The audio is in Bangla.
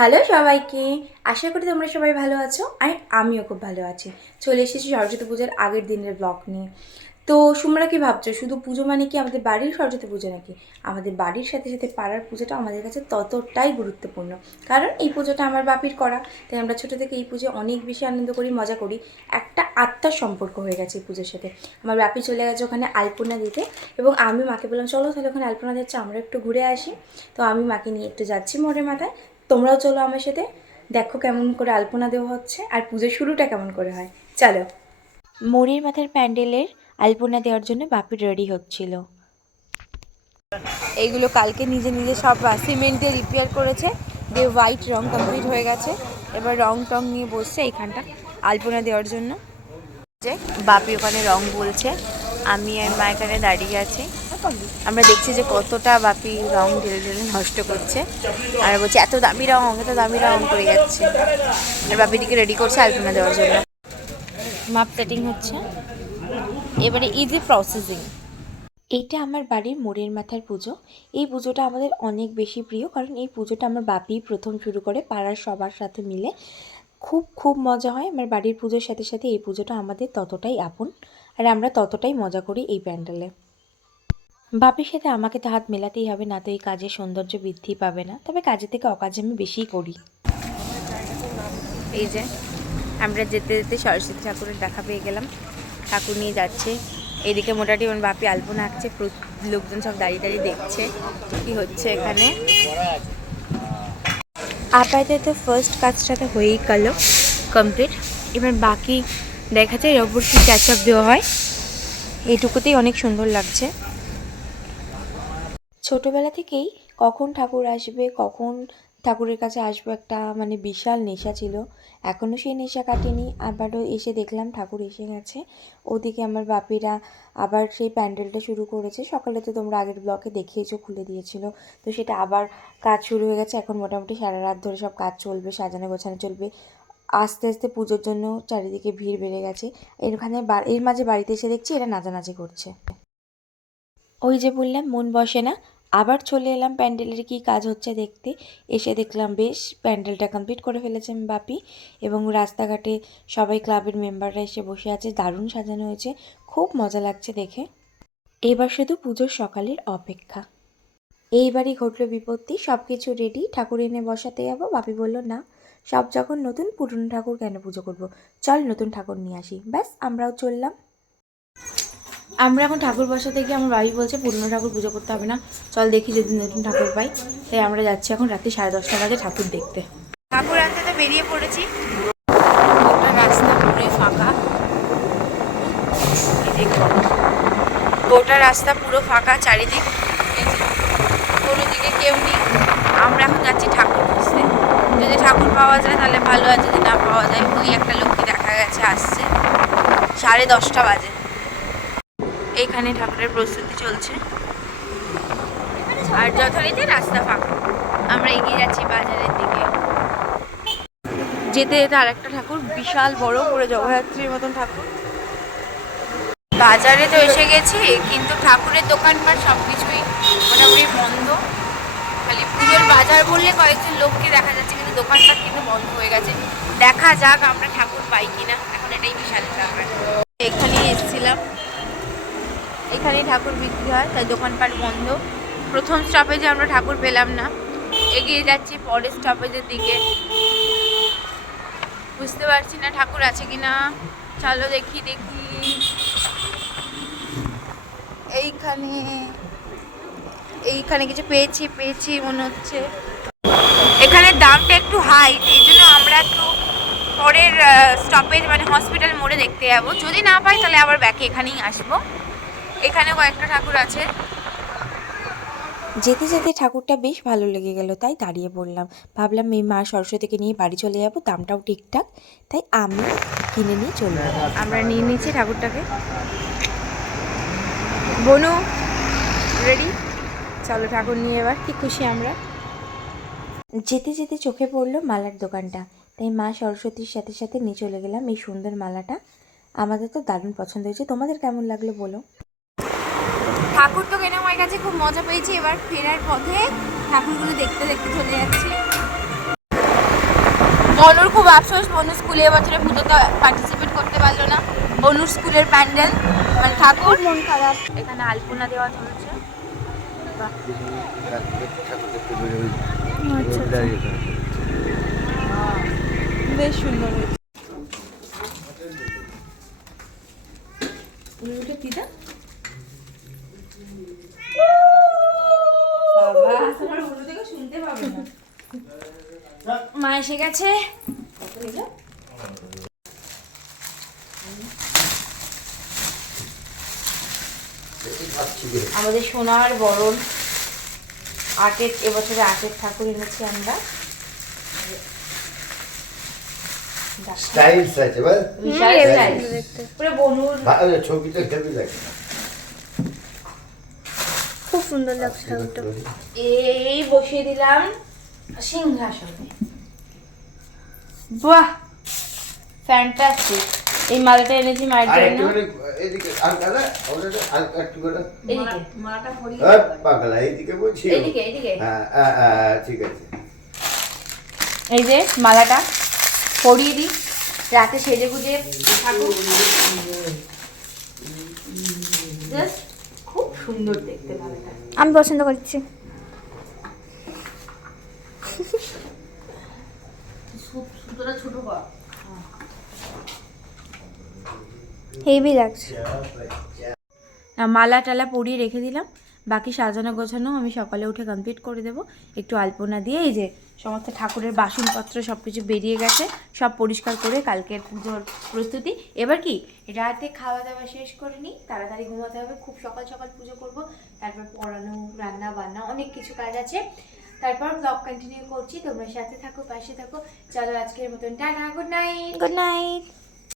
হ্যালো সবাইকে। আশা করি তোমরা সবাই ভালো আছো আর আমিও খুব ভালো আছি। চলে এসেছি সরস্বতী পুজোর আগের দিনের ব্লগ নিয়ে। তো তোমরা কি ভাবছ, শুধু পুজো মানে কি আমাদের বাড়ির সরস্বতী পুজো নাকি? আমাদের বাড়ির সাথে সাথে পাড়ার পুজোটা আমাদের কাছে ততটাই গুরুত্বপূর্ণ। কারণ এই পুজোটা আমার বাপির করা, তাই আমরা ছোটো থেকে এই পুজো অনেক বেশি আনন্দ করি, মজা করি। একটা আত্মার সম্পর্ক হয়ে গেছে এই পুজোর সাথে। আমার বাপি চলে গেছে ওখানে আলপনা দিতে এবং আমি মাকে বললাম, চলো তাহলে ওখানে আলপনা দিচ্ছে, আমরা একটু ঘুরে আসি। তো আমি মাকে নিয়ে একটু যাচ্ছি মোড়ের মাথায়। তোমরাও চলো আমার সাথে। দেখো কেমন করে আলপনা দেওয়া হচ্ছে আর পুজোর শুরুটা কেমন করে হয়। চলো। মোড়ের মাথার প্যান্ডেলের আলপনা দেওয়ার জন্য বাপি রেডি হচ্ছিল। এইগুলো কালকে নিজে নিজে সব সিমেন্ট দিয়ে রিপেয়ার করেছে। দিয়ে হোয়াইট রং কমপ্লিট হয়ে গেছে। এবার রং টং নিয়ে বসছে এইখানটা আলপনা দেওয়ার জন্য। যে বাপি ওখানে রং বলছে। আমি আর মা এখানে দাঁড়িয়ে আছি। আমরা দেখছি যে কতটা বাপি রং ঢেলে ঢেলে নষ্ট করছে। আর বলছে এত দামি রং এত দামি রং করে যাচ্ছে। আর বাপি দিকে রেডি করছে আলপনা দেওয়ার জন্য। মাপ সেটিং হচ্ছে। এবারে ইজি প্রসেসিং এটা আমার বাড়ির মোড়ের মাথার পুজো। এই পুজোটা আমাদের অনেক বেশি প্রিয় কারণ এই পুজোটা আমার বাপি প্রথম শুরু করে পাড়ার সবার সাথে মিলে। খুব খুব মজা হয়। আমার বাড়ির পুজোর সাথে সাথে এই পুজোটা আমাদের ততটাই আপন আর আমরা ততটাই মজা করি এই প্যান্ডেলে। বাপের সাথে আমাকে তো হাত মেলাতেই হবে না তো এই কাজের সৌন্দর্য বৃদ্ধি পাবে না। তবে কাজে থেকে অকাজে আমি বেশিই করি। এই যে আমরা যেতে যেতে সরস্বতী ঠাকুরের দেখা পেয়ে গেলাম। ঠাকুর নিয়ে যাচ্ছে। এদিকে মোটামুটি আমার বাপি আলপনা আঁকছে লোকজন সব দাঁড়িয়ে দাঁড়িয়ে দেখছে কি হচ্ছে এখানে। আপাতত ফার্স্ট কাজটা তো হয়েই গেল কমপ্লিট এবার বাকি দেখা যায় ওপর কি ক্যাচ আপ দেওয়া হয়। এইটুকুতেই অনেক সুন্দর লাগছে। ছোটবেলা থেকেই কখন ঠাকুর আসবে, কখন ঠাকুরের কাছে আসব একটা মানে বিশাল নেশা ছিল। এখনও সেই নেশা কাটেনি। আবারও এসে দেখলাম ঠাকুর এসে গেছে। ওদিকে আমার বাপিরা আবার সেই প্যান্ডেলটা শুরু করেছে। সকালে তো তোমরা আগের ব্লকে দেখিয়েছো, খুলে দিয়েছিল। তো সেটা আবার কাজ শুরু হয়ে গেছে। এখন মোটামুটি সারা রাত ধরে সব কাজ চলবে, সাজানো গোছানো চলবে। আস্তে আস্তে পুজোর জন্য চারিদিকে ভিড় বেড়ে গেছে। এখানে বা- এর মাঝে বাড়িতে এসে দেখছি এরা নাচানাচি করছে। ওই যে বললাম, মন বসে না। আবার চলে এলাম প্যান্ডেলের কি কাজ হচ্ছে দেখতে। এসে দেখলাম, বেশ, প্যান্ডেলটা কমপ্লিট করে ফেলেছেন বাপি এবং রাস্তাঘাটে সবাই ক্লাবের মেম্বাররা এসে বসে আছে। দারুণ সাজানো হয়েছে, খুব মজা লাগছে দেখে। এবার শুধু পুজোর সকালের অপেক্ষা। এইবারই ঘটলো বিপত্তি সব কিছু রেডি ঠাকুর এনে বসাতে যাব। বাপি বলল, না, সব যখন নতুন, পুরনো ঠাকুর কেন পুজো করব? চল নতুন ঠাকুর নিয়ে আসি। ব্যাস, আমরাও চললাম। আমরা এখন ঠাকুর বসাতে গিয়ে আমার বাড়ি বলছে পুরনো ঠাকুর পুজো করতে হবে না। চল দেখি যদি নতুন ঠাকুর পাই। তাই আমরা যাচ্ছি এখন রাত্রি সাড়ে দশটা বাজে ঠাকুর দেখতে। ঠাকুর আনতে তো বেরিয়ে পড়েছি। গোটা রাস্তা পুরো ফাঁকা। গোটা রাস্তা পুরো ফাঁকা চারিদিক কোনো দিকে কেউ নেই। আমরা এখন যাচ্ছি ঠাকুর খুঁজতে। যদি ঠাকুর পাওয়া যায় তাহলে ভালো আর যদি না পাওয়া যায় ওই একটা লোককে দেখা গেছে আসছে। সাড়ে দশটা বাজে। এইখানে ঠাকুরের প্রস্তুতি চলছে। আর যথারীতি রাস্তা ফাঁকা। আমরা এগিয়ে যাচ্ছি বাজারের দিকে। যেতে যেতে আরেকটা ঠাকুর, বিশাল বড় করে জগদ্ধাত্রীর মতন ঠাকুর। বাজারে তো এসে গেছি, কিন্তু ঠাকুরের দোকানপাট সব কিছুই মোটামুটি বন্ধ। খালি পুজোর বাজার বললে কয়েকজন লোককে দেখা যাচ্ছে, কিন্তু দোকানপাট কিন্তু বন্ধ হয়ে গেছে। দেখা যাক আমরা ঠাকুর পাই কিনা। এখন এটাই বিশাল ব্যাপার। এখানেই ঠাকুর বিক্রি হয়, তাই দোকানপাট বন্ধ। প্রথম স্টপেজে আমরা ঠাকুর পেলাম না। এগিয়ে যাচ্ছি পরের স্টপেজের দিকে। বুঝতে পারছি না ঠাকুর আছে কিনা। চলো দেখি দেখি। এইখানে এইখানে কিছু পেয়েছি পেয়েছি মনে হচ্ছে। এখানে দামটা একটু হাই এই জন্য আমরা একটু পরের স্টপেজ মানে হসপিটাল মোড়ে দেখতে যাব। যদি না পাই তাহলে আবার ব্যাকে এখানেই আসব। এখানে কয়েকটা ঠাকুর আছে। যেতে যেতে ঠাকুরটা বেশ ভালো লেগে গেল তাই দাঁড়িয়ে পড়লাম। ভাবলাম এই মা সরস্বতীকে নিয়ে বাড়ি চলে যাব দামটাও ঠিকঠাক। তাই আমি কিনে নিয়ে চলে যাব। আমরা নিয়ে নিয়েছি ঠাকুরটাকে। বনু রেডি চলো ঠাকুর নিয়ে এবার কি খুশি আমরা। যেতে যেতে চোখে পড়ল মালার দোকানটা। তাই মা সরস্বতীর সাথে সাথে নিয়ে চলে গেলাম এই সুন্দর মালাটা। আমাদের তো দারুণ পছন্দ হয়েছে। তোমাদের কেমন লাগল বলো? ঠাকুর তো কেনা আমার কাছে খুব মজা পেয়েছি। এবার ফেরার পথে ঠাকুরগুলো দেখতে দেখতে চলে যাচ্ছি। বনুর খুব আফসোস বনু স্কুলে এবছরে পুজোতে পার্টিসিপেট করতে পারল না। বনুর স্কুলের প্যান্ডেল মানে ঠাকুর। মন খারাপ। এখানে আলপনা দেওয়া চলছে। বেশ সুন্দর হয়েছে উল্টে দিদা বাবা তোমার উল্টো থেকে শুনতে পাবে না মা এসে গেছে। আমাদের সোনার বরণ। আটের এবছরে আটের ঠাকুর এনেছি আমরা। খুব সুন্দর লাগছে এই বসিয়ে দিলাম সিংহাসনে। বাহ ফ্যান্টাস্টিক এই মালাটা এনেছি মায়ের জন্য। এদিকে আর দাদা ওদের আর একটু করে এদিকে পাগলা এইদিকে বলছি। এদিকে এদিকে। হ্যাঁ হ্যাঁ, হ্যাঁ, ঠিক আছে। এই যে মালাটা পরিয়ে দিই রাতে সেজে গুজে থাকুক খুব সুন্দর দেখতে মালাটা। আমি পছন্দ করছি সুতোটা ছোট কর হেভি লাগছে। মালা টালা পরিয়ে রেখে দিলাম। বাকি সাজানো গোছানো আমি সকালে উঠে কমপ্লিট করে দেবো। একটু আলপনা দিয়ে এই যে সমস্ত ঠাকুরের বাসনপত্র সব কিছু বেরিয়ে গেছে সব পরিষ্কার করে কালকের পুজোর প্রস্তুতি। এবার কি রাতে খাওয়া দাওয়া শেষ করে নিই তাড়াতাড়ি ঘুমাতে হবে খুব সকাল সকাল পুজো করব তারপর পড়ানো রান্না বান্না অনেক কিছু কাজ আছে। তারপর ব্লগ কন্টিনিউ করছি তোমার সাথে থাকো পাশে থাকো। চলো আজকের মতন ta-ta good night good night